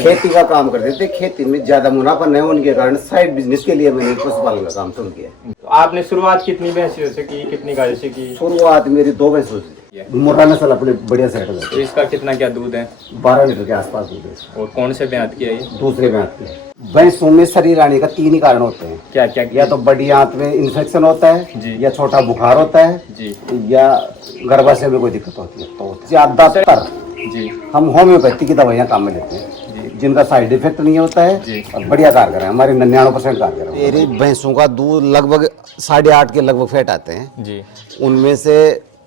खेती का काम करते थे, खेती में ज्यादा मुनाफा नहीं होने के कारण साइड बिजनेस के लिए मैंने पशुपालन का काम शुरू किया। तो आपने शुरुआत कितनी भैंसियों से की, कितनी गायों से की? शुरुआत मेरी 2 भैंसों से। मुर्रा नस्ल अपने बढ़िया सेट हो तो इसका कितना क्या दूध है? 12 लीटर के आसपास दूध है। और कौन से ब्यात की है ये? दूसरे ब्यात की। भैंसों में शरीर आने का 3 ही कारण होते हैं। क्या क्या? या तो बड़ी आंत में इन्फेक्शन होता है जी, या छोटा बुखार होता है जी, या गर्भाशय में कोई दिक्कत होती है। तो ज्यादातर जी हम होम्योपैथी की दवाइयाँ काम में लेते हैं जिनका साइड इफेक्ट नहीं होता है और बढ़िया कारगर है। हमारे 99% कारगर है। मेरी भैंसों का दूध लगभग 8.5 के लगभग फैट आते हैं जी। उनमें से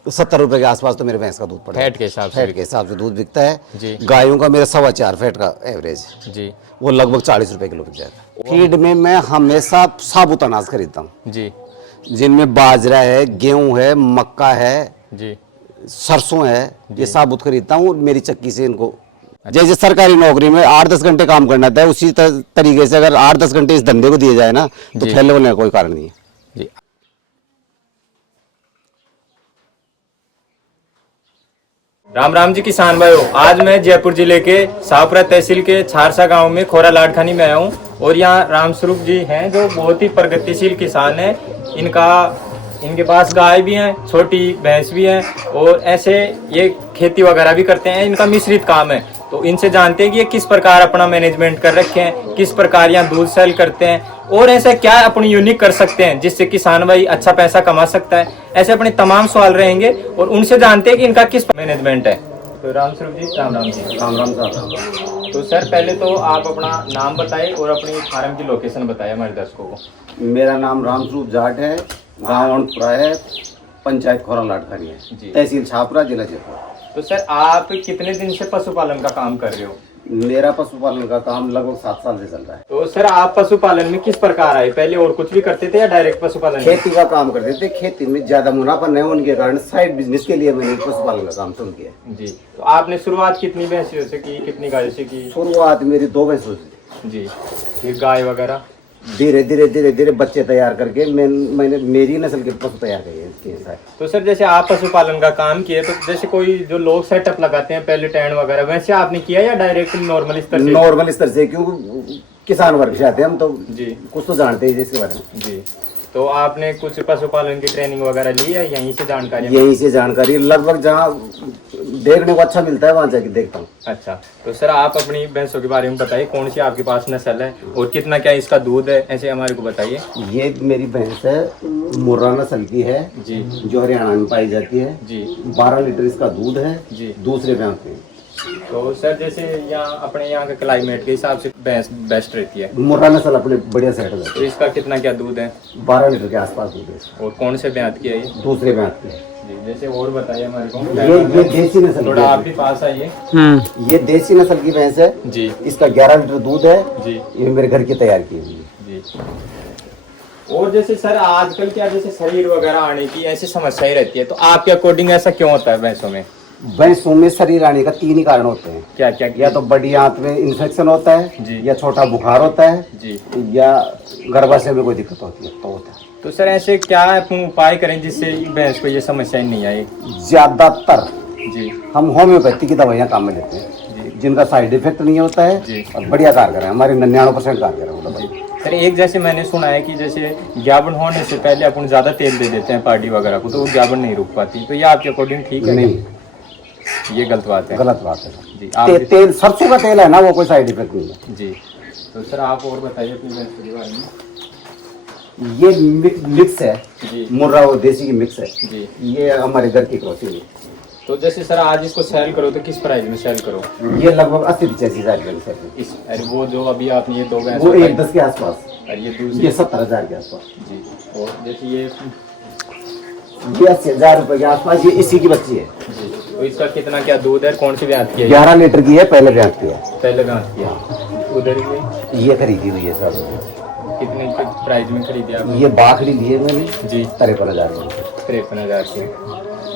70 रुपए के आसपास तो मेरे भैंस का दूध पड़ता है। फैट के हिसाब से दूध बिकता है जी। गायों का मेरा 4.25 फैट का एवरेज जी, वो लगभग 40 रुपए किलो बिक जाएगा। फीड में मैं हमेशा साबुत अनाज खरीदता हूँ जी, जिनमें बाजरा है, गेहूं है, मक्का है जी, सरसों है, ये साबुत खरीदता हूँ। मेरी चक्की से इनको जैसे सरकारी नौकरी में 8-10 घंटे काम करना था उसी तरीके से अगर 8-10 घंटे इस धंधे को दिए जाए ना तो फैलने होने का कोई कारण नहीं है जी। राम राम जी किसान भाइयों, आज मैं जयपुर जिले के शाहपुरा तहसील के छारसा गांव में खोरा लाड़खानी में आया हूं और यहाँ रामस्वरूप जी हैं जो बहुत ही प्रगतिशील किसान हैं। इनके पास गाय भी हैं, छोटी भैंस भी हैं और ऐसे ये खेती वगैरह भी करते हैं। इनका मिश्रित काम है, तो इनसे जानते हैं कि ये किस प्रकार अपना मैनेजमेंट कर रखे हैं, किस प्रकार यहाँ दूध सेल करते हैं और ऐसे क्या अपनी यूनिक कर सकते हैं जिससे किसान भाई अच्छा पैसा कमा सकता है। ऐसे अपने तमाम सवाल रहेंगे और उनसे जानते हैं कि इनका किस मैनेजमेंट है। तो रामस्वरूप जी, राम राम जी। राम राम साहब। तो सर पहले तो आप अपना नाम बताइए और अपनी फार्म की लोकेशन बताइए हमारे दर्शकों को। मेरा नाम रामस्वरूप जाट है, गाँव अनपुरा है, पंचायत खोरा लाड़खानी है, तहसील छापरा, जिला जयपुर। तो सर आप कितने दिन से पशुपालन का काम कर रहे हो? मेरा पशुपालन का काम लगभग 7 साल से चल रहा है। तो सर आप पशुपालन में किस प्रकार आए? पहले और कुछ भी करते थे या डायरेक्ट पशुपालन? खेती का काम करते थे, खेती में ज्यादा मुनाफा नहीं होने के कारण साइड बिजनेस के लिए मैंने पशुपालन का काम शुरू किया। जी। तो आपने शुरुआत कितनी भैंसियों से की, कितनी गायों से की? शुरुआत मेरी 2 भैंसों से। जी। फिर गाय वगैरह? धीरे धीरे बच्चे तैयार करके मैंने मेरी नस्ल के पशु तैयार किए। तो सर जैसे आप पशुपालन का काम किए तो जैसे कोई जो लोग सेटअप लगाते हैं पहले टेंट वगैरह, वैसे आपने किया या डायरेक्ट नॉर्मल स्तर से? नॉर्मल स्तर से, क्योंकि किसान वर्ग से आते हैं हम तो जी कुछ तो जानते हैं इसके बारे में। जी। तो आपने कुछ पशुपालन की ट्रेनिंग वगैरह ली है यहीं से जानकारी? यहीं से जानकारी लगभग जहाँ देखने को अच्छा मिलता है वहाँ जाके देखता हूँ। अच्छा। तो सर आप अपनी भैंसों के बारे में बताइए, कौन सी आपके पास नस्ल है और कितना क्या इसका दूध है, ऐसे हमारे को बताइए। ये मेरी भैंस है, मुर्रा नस्ल की है जी, जो हरियाणा में पाई जाती है जी। 12 लीटर इसका दूध है जी। दूसरे ब्याह में। तो सर जैसे यहाँ अपने यहाँ के क्लाइमेट के हिसाब से भैंस बेस्ट रहती है। मुर्रा नस्ल अपने बढ़िया सेट हो जाती तो इसका कितना क्या दूध है? 12 लीटर के आसपास दूध है। और कौन से ब्यात की है ये? दूसरे ब्याह की। जी। जैसे और बताइए हमारे को। ये देसी नस्ल, थोड़ा आप भी पास आइए। ये देसी नस्ल की भैंस है जी। इसका 11 लीटर दूध है जी, ये मेरे घर की तैयार की हुई है। जी। और जैसे सर आजकल क्या जैसे शरीर वगैरह आने की ऐसी समस्याएं रहती है, तो आपके अकॉर्डिंग ऐसा क्यों होता है भैंसों में? भैंसों में शरीर आने का 3 ही कारण होते हैं। क्या क्या? या तो बड़ी आंत में इन्फेक्शन होता है जी। या छोटा बुखार होता है जी, या गर्भाशय में कोई दिक्कत होती है तो होता है। तो सर ऐसे क्या अपन उपाय करें जिससे भैंस को ये समस्याएं नहीं आए? ज्यादातर जी, हम होम्योपैथी की दवाइयाँ काम में लेते हैं जिनका साइड इफेक्ट नहीं होता जी। है और बढ़िया कारगर है। हमारे 99% कारगर है वो दवाई। सर एक जैसे मैंने सुना है कि जैसे ज्ञापन होने से पहले अपन ज्यादा तेल दे देते हैं पार्टी वगैरह को, तो वो ज्ञापन नहीं रुक पाती, तो ये आपके अकॉर्डिंग ठीक है? नहीं, ये गलत बात है। गलत बात है जी। तेल सरसों का तेल है ना, वो कोई साइड इफेक्ट नहीं है। जी। तो सर आप और बताइए अपनी भैंस के बारे में। ये मिक्स है जी, मुर्रा और देसी की मिक्स है। जी। ये हमारे घर की क्रॉसिंग है। तो जैसे सर आज इसको सेल करो तो किस प्राइस में सेल करो? ये लगभग 80-85 हजार का इस अरे वो जो अभी आपने ये 2 भैंस वो 1-10 के आसपास, और ये दूसरी? ये 70,000 के आसपास। जी। और जैसे ये 80,000 रुपए के आसपास, ये इसी की बच्ची है। जी। तो इसका कितना क्या दूध है, कौन सी ब्यात की है? 11 लीटर की है, पहले ब्याह की है। पहले ब्यात की है। उधर ये खरीदी हुई है सर। कितने प्राइस में खरीदी आपने? ये बाखड़ी ली है मैंने जी, 53,000 की। 53,000 की।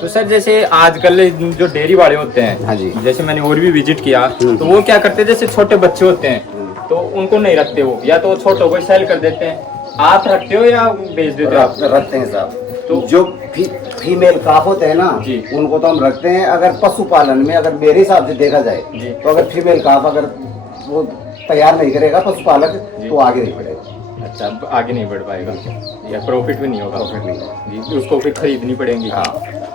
तो सर जैसे आजकल जो डेयरी वाले होते हैं, हाँ जी, जैसे मैंने और भी विजिट किया तो वो क्या करते हैं, जैसे छोटे बच्चे होते हैं तो उनको नहीं रखते, वो या तो छोटों को सेल कर देते हैं। आप रखते हो या बेच देते हो? रखते हैं साहब। तो जो फीमेल काफ होते हैं ना जी, उनको तो हम रखते हैं। अगर पशुपालन में अगर मेरे हिसाब से देखा जाए जी, तो अगर फीमेल काफ अगर वो तैयार नहीं करेगा पशुपालक तो आगे नहीं बढ़ेगा। अच्छा, अब आगे नहीं बढ़ पाएगा या प्रॉफिट भी नहीं होगा। प्रॉफिट नहीं जी, उसको फिर खरीदनी पड़ेंगी। हाँ।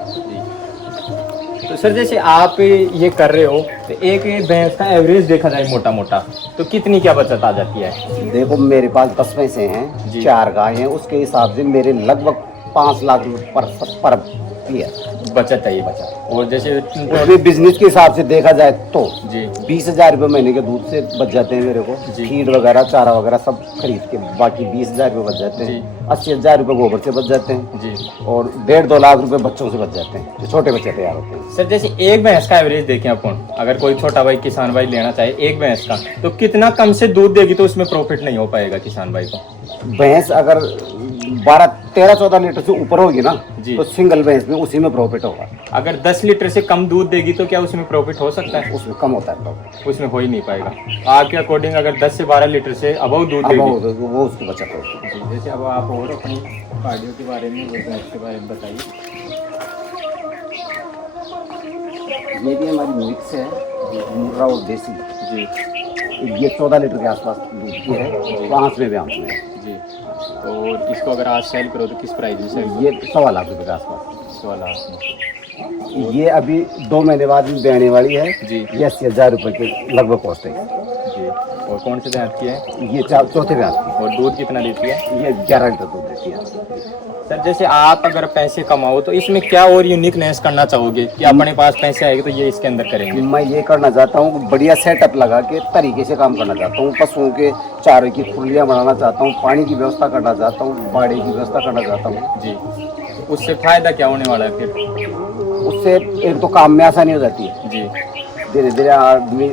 जी। तो सर जैसे आप ये कर रहे हो तो एक भैंस का एवरेज देखा जाए मोटा मोटा तो कितनी क्या बचत आ जाती है? देखो मेरे पास 10 भैंसे हैं, जी। 4 गाय हैं, उसके हिसाब से मेरे लगभग 5 लाख रुपए पर है बचत है ये बचत। और जैसे अभी बिजनेस के हिसाब से देखा जाए तो जी 20,000 रुपये महीने के दूध से बच जाते हैं मेरे को। जी। फीड वगैरह चारा वगैरह सब खरीद के बाकी 20,000 रुपये बच जाते जी। हैं। 80,000 रुपये गोबर से बच जाते हैं जी। और 1.5-2 लाख रुपए बच्चों से बच जाते हैं जो छोटे बच्चे तैयार होते हैं। सर जैसे एक भैंस का एवरेज देखें अपन, अगर कोई छोटा भाई किसान भाई लेना चाहे एक भैंस का, तो कितना कम से दूध देगी तो उसमें प्रॉफिट नहीं हो पाएगा किसान भाई को? भैंस अगर 12-13-14 लीटर से ऊपर होगी ना जी। तो सिंगल भैंस में उसी में प्रॉफिट होगा। अगर 10 लीटर से कम दूध देगी तो क्या उसमें प्रॉफिट हो सकता है? उसमें कम होता है प्रॉफिट। उसमें हो ही नहीं पाएगा। आपके अकॉर्डिंग अगर 10 से 12 लीटर से अबव दूध अब देगी, वो उसकी बचत होगी। जी, जैसे अब आप और अपनी कार्डियो के बारे में, भैंस के बारे में बताइए। ये भी हमारी मिक्स है, मुर्रा और देसी। जी ये 14 लीटर के आसपास दूध की है, 5 में भी आम में है। जी। और इसको अगर आज सेल करो तो किस प्राइस में सेल? ये 1.25 लाख रुपए के आसपास। 16 लाख में। ये अभी 2 महीने बाद भी देने वाली है जी। ये 80,000 रुपए के लगभग कॉस्ट है। जी। और कौन से दांत की है? ये चौथे ब्याज की। और दूध कितना देती है? ये 11 लीटर दूध देती है। सर जैसे आप अगर पैसे कमाओ तो इसमें क्या और यूनिकनेस करना चाहोगे कि अपने पास पैसे आएंगे तो ये इसके अंदर करेंगे? मैं ये करना चाहता हूँ, बढ़िया सेटअप लगा के तरीके से काम करना चाहता हूँ। पशुओं के चारे की खुलियाँ बनाना चाहता हूँ, पानी की व्यवस्था करना चाहता हूँ, बाड़े की व्यवस्था करना चाहता हूँ। जी। तो उससे फायदा क्या होने वाला है फिर? उससे एक तो काम में आसानी हो जाती है। जी। धीरे धीरे आदमी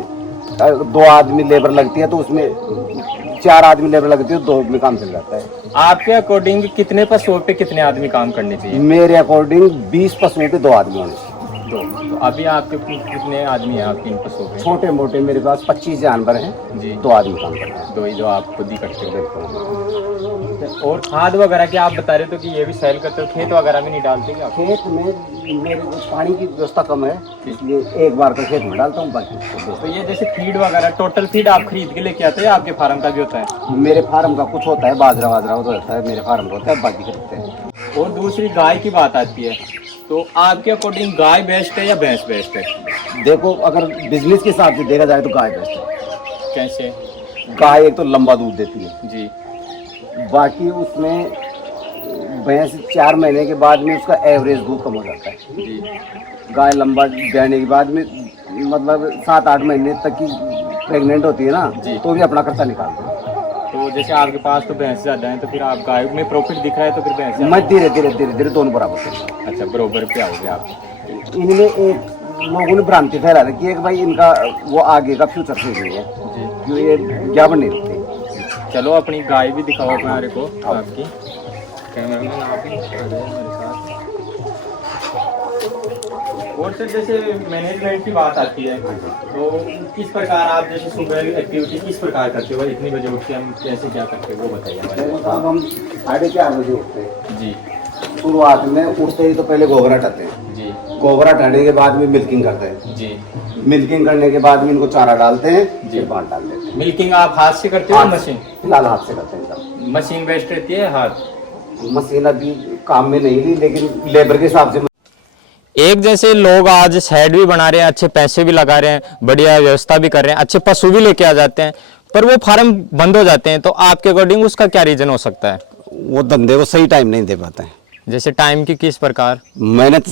2 आदमी लेबर लगती है तो उसमें 4 आदमी लेबर लगती है, 2 में काम चल जाता है। आपके अकॉर्डिंग कितने पशुओं पे कितने आदमी काम करने चाहिए? मेरे अकॉर्डिंग 20 पशुओं पे 2 आदमी होने चाहिए। 2। तो अभी आपके कितने आदमी हैं आपके इन पशुओं पे? छोटे मोटे मेरे पास 25 जानवर हैं जी। 2 आदमी काम करते हैं। 2 ही जो आप खुद ही करते हो? और खाद वगैरह की आप बता रहे थे कि ये भी सेल करते हो, खेत वगैरह में नहीं डालते क्या? खेत में मेरे को पानी की व्यवस्था कम है, इसलिए एक बार तो खेत में डालता हूँ, बाकी तो ये जैसे फीड वगैरह टोटल फीड आप खरीद के लेके आते हैं, आपके फार्म का भी होता है? मेरे फार्म का कुछ होता है, बाजरा वाजरा होता है, मेरे फार्म का होता है, बाकी खरीदते हैं। और दूसरी गाय की बात आती है तो आपके अकॉर्डिंग गाय बेस्ट है या भैंस बेस्ट है? देखो अगर बिजनेस के हिसाब से देखा जाए तो गाय बेस्ट है। कैसे? गाय एक तो लंबा दूध देती है जी। बाकी उसमें भैंस 4 महीने के बाद में उसका एवरेज दूध कम हो जाता है। जी। गाय लंबा देने के बाद में मतलब 7-8 महीने तक की प्रेग्नेंट होती है ना, जी। तो भी अपना खर्चा निकालते हैं। तो जैसे आपके पास तो भैंस ज़्यादा है तो फिर आप गाय में प्रॉफिट दिख रहा है तो फिर भैंस ज़्यादा? मैं धीरे दोनों बराबर करता अच्छा, बरोबर पे आओगे आप? हूँ। इनमें एक लोगों ने भ्रांति फैला रखी है कि भाई इनका वो आगे का फ्यूचर सही नहीं है, जी। क्यों ये ज्ञापन नहीं रखते। चलो अपनी गाय भी दिखाओ हमारे को आपकी। कैमरामैन आप भी आ जाए हमारे साथ। और सर जैसे मैनेजमेंट की बात आती है तो किस प्रकार आप जैसे सुबह एक्टिविटी किस प्रकार करते हो? इतनी बजे उठ के हम कैसे क्या करते हो वो बताइए हमारे को। अब हम 4:30 बजे उठते हैं। जी। शुरुआत में उठते ही तो पहले गोबर हटाते हैं। जी। गोबर हटाने के बाद में मिल्किंग करते हैं। जी। मिल्किंग करने के बाद में इनको चारा डालते हैं, फिर पानी डाल देते हैं। मिल्किंग आप हाथ से करते हो या मशीन? फिलहाल हाथ से करते हैं सब। मशीन बेस्ट रहती है हाथ? मशीन अभी काम में नहीं ली, लेकिन लेबर के हिसाब से। एक जैसे लोग आज शेड भी बना रहे हैं, अच्छे पैसे भी लगा रहे हैं, बढ़िया व्यवस्था भी कर रहे हैं, अच्छे पशु भी लेके आ जाते हैं, पर वो फार्म बंद हो जाते हैं, तो आपके अकॉर्डिंग उसका क्या रीजन हो सकता है? वो धंधे को सही टाइम नहीं दे पाते हैं। जैसे टाइम की किस प्रकार? मेहनत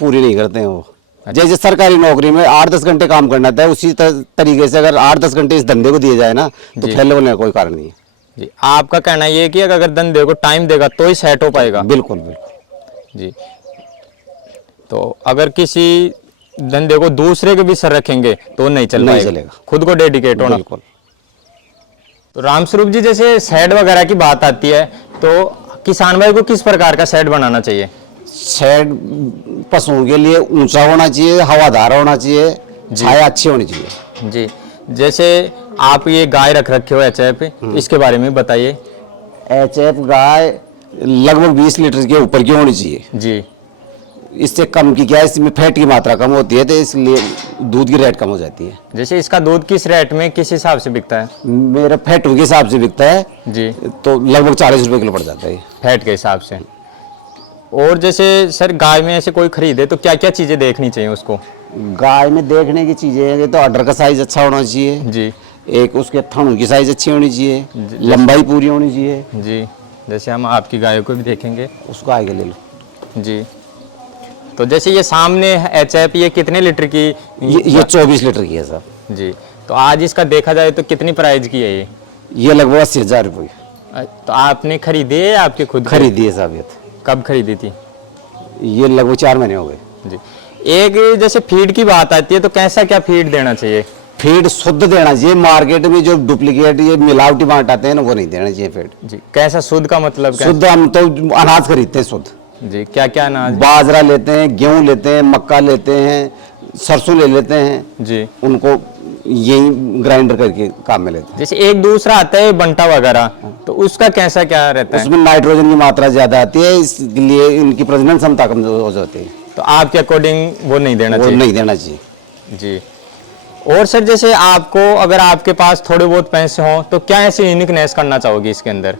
पूरी नहीं करते हैं वो। जैसे सरकारी नौकरी में 8-10 घंटे काम करना था, उसी तरीके से अगर 8-10 घंटे इस धंधे को दिए जाए ना तो फेल होने का कोई कारण नहीं है। जी। आपका कहना ये है कि अगर धंधे को टाइम देगा तो ही सेट हो पाएगा? बिल्कुल बिल्कुल जी। तो अगर किसी धंधे को दूसरे के भी सर रखेंगे तो नहीं चलेगा, खुद को डेडिकेट होना। बिल्कुल। तो रामस्वरूप जी जैसे शेड वगैरह की बात आती है तो किसान भाई को किस प्रकार का शेड बनाना चाहिए? शेड पशुओं के लिए ऊंचा होना चाहिए, हवादार होना चाहिए, छाया अच्छी होनी चाहिए। जी। जैसे आप ये गाय रख रखे हो HF, इसके बारे में बताइए। HF गाय लगभग 20 लीटर के ऊपर की होनी चाहिए। जी। इससे कम की क्या है, इसमें फैट की मात्रा कम होती है, तो इसलिए दूध की रेट कम हो जाती है। जैसे इसका दूध किस रेट में किस हिसाब से बिकता है? मेरा फैट के हिसाब से बिकता है जी, तो लगभग 40 रुपए किलो पड़ जाता है। फैट के हिसाब से। और जैसे सर गाय में ऐसे कोई खरीदे तो क्या क्या चीज़ें देखनी चाहिए उसको? गाय में देखने की चीजें हैं, तो अडर का साइज अच्छा होना चाहिए जी एक, उसके थन की साइज अच्छी होनी चाहिए, लंबाई पूरी होनी चाहिए। जी, जैसे हम आपकी गायों को भी देखेंगे। उसको आगे ले लो। जी, तो जैसे ये सामने HF ये कितने लीटर की? ये 24 लीटर की है साहब। जी, तो आज इसका देखा जाए तो कितनी प्राइस की है ये? ये लगभग 80,000 रुपये तो आपने खरीदी है या आपके खुद खरीदी है साहब। ये कब खरीदी थी? ये लगभग 4 महीने हो गए। जी, एक जैसे फीड की बात आती है तो कैसा क्या फीड देना चाहिए? फीड शुद्ध देना चाहिए। मार्केट में जो डुप्लीकेट ये मिलावटी बांट आते हैं ना, वो नहीं देना चाहिए फीड। जी, कैसा शुद्ध का मतलब क्या? शुद्ध हम तो अनाज खरीदते हैं शुद्ध। जी, क्या क्या अनाज? बाजरा लेते हैं, गेहूं लेते हैं, मक्का लेते हैं, सरसों ले लेते हैं। जी, उनको यही ग्राइंडर करके काम में लेते हैं। जैसे एक दूसरा आता है बंटा वगैरह, तो उसका कैसा क्या रहता है? उसमें नाइट्रोजन की मात्रा ज्यादा आती है, इसलिए इनकी प्रजनन क्षमता कमजोर हो जाती है। तो आपके अकॉर्डिंग वो नहीं देना वो चाहिए? नहीं देना चाहिए। जी, और सर जैसे आपको अगर आपके पास थोड़े बहुत पैसे हों तो क्या ऐसे यूनिकनेस करना चाहोगे इसके अंदर?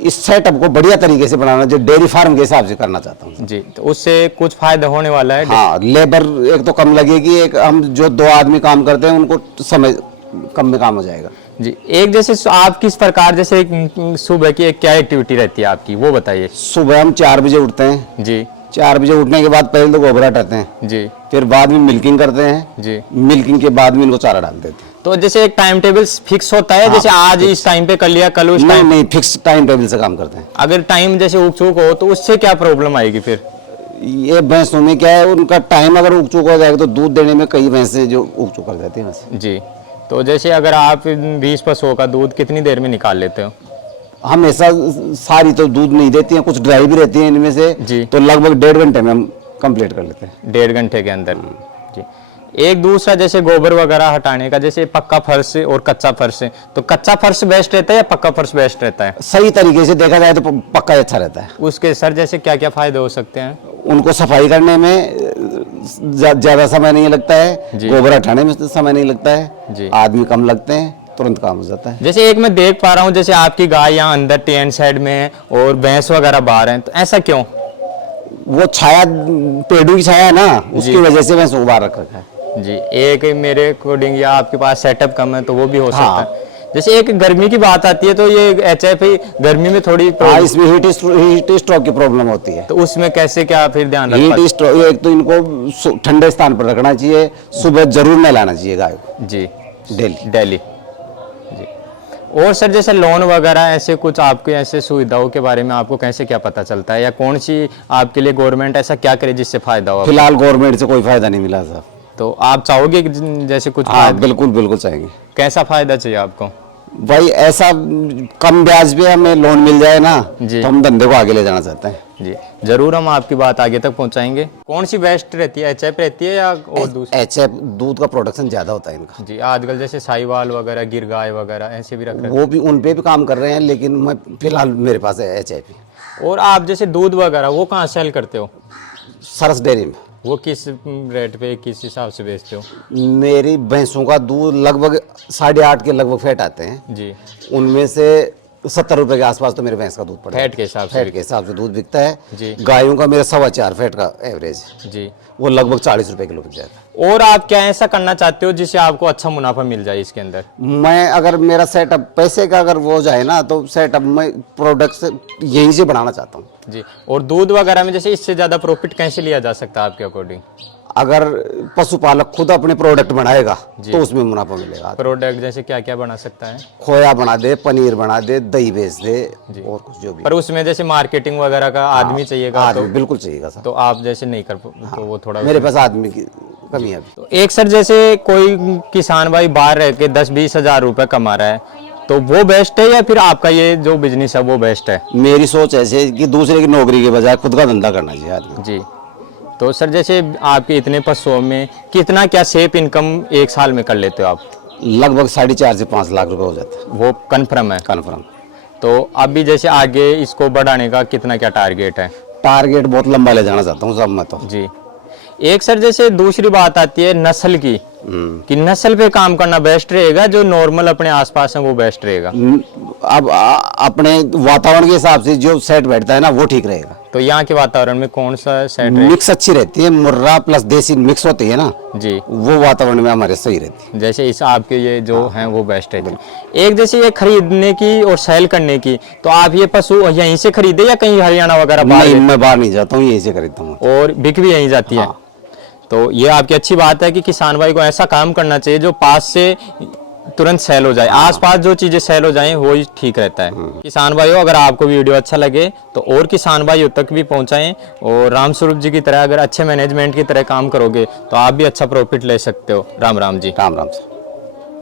इस सेटअप को बढ़िया तरीके से बनाना, जो डेयरी फार्म के हिसाब से करना चाहता हूँ। जी, तो उससे कुछ फायदा होने वाला है? हाँ, लेबर एक तो कम लगेगी, एक हम जो 2 आदमी काम करते हैं उनको समय कम में काम हो जाएगा। जी, एक जैसे आप किस प्रकार जैसे एक सुबह की एक क्या एक्टिविटी रहती है आपकी वो बताइए? सुबह हम 4 बजे उठते हैं। जी 4 बजे उठने के बाद पहले तो गोबर हटाते हैं, जी फिर बाद में मिल्किंग करते हैं। जी, मिल्किंग के बाद में इनको चारा डाल देते हैं। तो जैसे एक टाइम टेबल फिक्स होता है, जैसे आज इस टाइम पे कर लिया, कल उस नहीं टाइम? नहीं, फिक्स टाइम टेबल से काम करते हैं। अगर टाइम जैसे उग चूक हो तो उससे क्या प्रॉब्लम आएगी फिर? ये भैंसों में क्या है, उनका टाइम अगर उग चुका हो जाएगा तो दूध देने में कई भैंसें जो उग चुक कर जाती हैं। जी, तो जैसे अगर आप 20 पशुओं का दूध कितनी देर में निकाल लेते हो? हमेशा सारी तो दूध नहीं देती हैं, कुछ ड्राई भी रहती हैं इनमें से। जी। तो लगभग 1.5 घंटे में हम कंप्लीट कर लेते हैं। 1.5 घंटे के अंदर। जी, एक दूसरा जैसे गोबर वगैरह हटाने का, जैसे पक्का फर्श और कच्चा फर्श, तो कच्चा फर्श बेस्ट रहता है या पक्का फर्श बेस्ट रहता है? सही तरीके से देखा जाए तो पक्का ही अच्छा रहता है। उसके सर जैसे क्या क्या फायदे हो सकते हैं? उनको सफाई करने में ज्यादा समय नहीं लगता है, जी। गोबर हटाने में समय नहीं लगता है, जी। आदमी कम लगते हैं, तुरंत काम हो जाता है। जैसे एक मैं देख पा रहा हूँ जैसे आपकी गाय यहाँ अंदर टेन साइड में है और भैंस वगैरह बाहर हैं, तो ऐसा क्यों? वो छाया, पेड़ों की छाया है ना, उसकी वजह से भैंस उबार रखा है। जी, एक मेरे अकॉर्डिंग या आपके पास सेटअप कम है तो वो भी हो सकता हाँ। है। जैसे एक गर्मी की बात आती है तो ये HF गर्मी में थोड़ी हाँ, इसमें हीट स्ट्रोक की प्रॉब्लम होती है। तो उसमें कैसे क्या फिर ध्यान रखना? हीट स्ट्रोक, एक तो इनको ठंडे स्थान पर रखना चाहिए, सुबह जरूर नहलाना चाहिए गाय को जी, डेली। दिल्ली। जी, और सर जैसे लोन वगैरह ऐसे कुछ आपके ऐसे सुविधाओं के बारे में आपको कैसे क्या पता चलता है, या कौन सी आपके लिए गवर्नमेंट ऐसा क्या करे जिससे फायदा हो? फिलहाल गवर्नमेंट से कोई फायदा नहीं मिला साहब। तो आप चाहोगे कि जैसे कुछ हाँ, बिल्कुल बिल्कुल चाहेंगे। कैसा फायदा चाहिए आपको? भाई ऐसा कम ब्याज पे हमें लोन मिल जाए ना, जी। तो हम धंधे को आगे ले जाना चाहते हैं। जी, जरूर हम आपकी बात आगे तक पहुंचाएंगे। कौन सी बेस्ट रहती है, HF रहती है या और दूसरी? HF दूध का प्रोडक्शन ज्यादा होता है इनका। जी, आजकल जैसे साहिवाल वगैरह, गिर गाय वगैरह ऐसे भी रख रहे वो भी उन पे भी काम कर रहे हैं, लेकिन मैं फिलहाल मेरे पास है HF। हैं। और आप जैसे दूध वगैरह वो कहाँ सेल करते हो? सरस डेयरी में। वो किस रेट पे किस हिसाब से बेचते हो? मेरी भैंसों का दूध लगभग 8.5 के लगभग फैट आते हैं। जी, उनमें से 70 रुपए के आसपास तो मेरे भैंस का दूध पड़ता है। फैट के हिसाब से? फैट के हिसाब से दूध बिकता है। जी। गायों का मेरा 4.25 फैट का एवरेज, जी, वो लगभग 40 रुपए किलो बिक जाएगा। और आप क्या ऐसा करना चाहते हो जिससे आपको अच्छा मुनाफा मिल जाए इसके अंदर? मैं अगर मेरा सेटअप पैसे का अगर वो जाए ना, तो सेटअप मैं प्रोडक्ट यहीं से बढ़ाना चाहता हूँ। जी, और दूध वगैरह में जैसे इससे ज़्यादा प्रॉफिट कैसे लिया जा सकता है आपके अकॉर्डिंग? अगर पशुपालक खुद अपने प्रोडक्ट बनाएगा तो उसमें मुनाफा मिलेगा। प्रोडक्ट जैसे क्या क्या बना सकता है? खोया बना दे, पनीर बना दे, दही बेच दे, और कुछ जो भी। पर उसमें जैसे मार्केटिंग वगैरह का आदमी चाहिएगा, आदमी बिल्कुल चाहिएगा सर। तो आप जैसे नहीं कर तो वो थोड़ा मेरे पास आदमी की कमी है अभी। तो एक सर जैसे कोई किसान भाई बाहर रह के 10-20 हज़ार रुपए कमा रहा है, तो वो बेस्ट है या फिर आपका ये जो बिजनेस है वो बेस्ट है? मेरी सोच ऐसे है कि दूसरे की नौकरी के बजाय खुद का धंधा करना चाहिए आदमी। जी, तो सर जैसे आपके इतने पशुओं में कितना क्या सेफ इनकम एक साल में कर लेते हो आप? लगभग 4.5 से 5 लाख रुपए हो जाता है। वो कन्फर्म है? कन्फर्म। तो अभी जैसे आगे इसको बढ़ाने का कितना क्या टारगेट है? टारगेट बहुत लंबा ले जाना चाहता हूँ सब मैं तो। जी। एक सर जैसे दूसरी बात आती है नस्ल की, कि नस्ल पे काम करना बेस्ट रहेगा जो नॉर्मल अपने आसपास है वो बेस्ट रहेगा। अब अपने वातावरण के हिसाब से जो सेट बैठता है ना वो ठीक रहेगा। तो यहाँ के वातावरण में कौन सा सेट रहेगा? मिक्स अच्छी रहती है, मुर्रा प्लस देसी मिक्स होती है ना जी, वो वातावरण में हमारे सही रहती है। जैसे इस आपके ये जो हैं वो बेस्ट है। एक जैसे ये खरीदने की और सेल करने की, तो आप ये पशु यहीं से खरीदे या कहीं हरियाणा वगैरह बाहर? नहीं, मैं बाहर नहीं जाता हूँ, यहीं से खरीदता हूँ। और बिक भी यहीं जाती है। तो ये आपकी अच्छी बात है कि किसान भाई को ऐसा काम करना चाहिए जो पास से तुरंत सेल हो जाए। आसपास जो चीजें सेल हो जाएं वो ही ठीक रहता है। किसान भाइयों, अगर आपको वीडियो अच्छा लगे तो और किसान भाइयों तक भी पहुंचाएं, और राम स्वरूप जी की तरह अगर अच्छे मैनेजमेंट की तरह काम करोगे तो आप भी अच्छा प्रॉफिट ले सकते हो। राम राम जी। राम राम से।